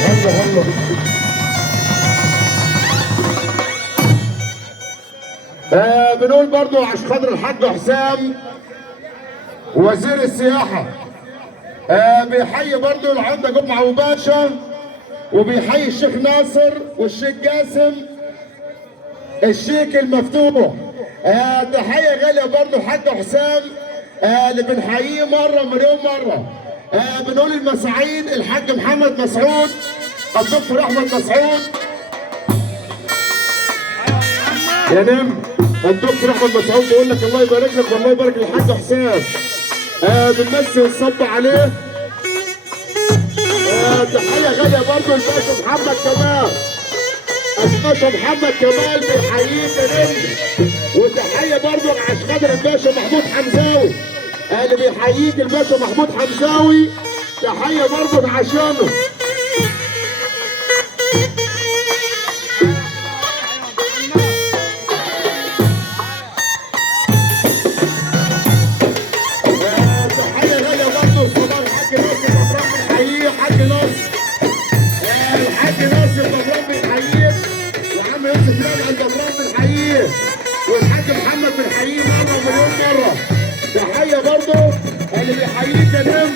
هلا هلا. بنقول برضو عشان خاطر الحاج حسام وزير السياحة، بيحيي برضو العمدة جمعة وباشا، وبيحيي الشيخ ناصر والشيخ جاسم الشيك المفتوح. تحية غالية برضو الحاج حسام، اللي بنحييه مرة مليون مرة. بنقول المساعيد الحاج محمد مسعود، الدكتور احمد مسعود يا نم، الدكتور احمد مسعود بيقول لك الله يبارك لك والله يبارك للحاج حسام. بنمسي الصب عليه. تحية غالية برضو الباشا محمد كمال، الباشا محمد كمال بيحييك يا نم. وتحية برضو عشان خاطر الباشا محمود حمزاوي، اللي بيحييك الباشا محمود حمزاوي، تحية برضو عشانه. تحية غالية برضو الصباح الحاج ناصر مبروك بنحييه، حاج ناصر الحاج ناصر مبروك بنحييه، وعم يوسف راجع الجبران بنحييه، والحاج محمد بنحييه مرة ومليون مرة. تحية برضو اللي بيحييك يا نم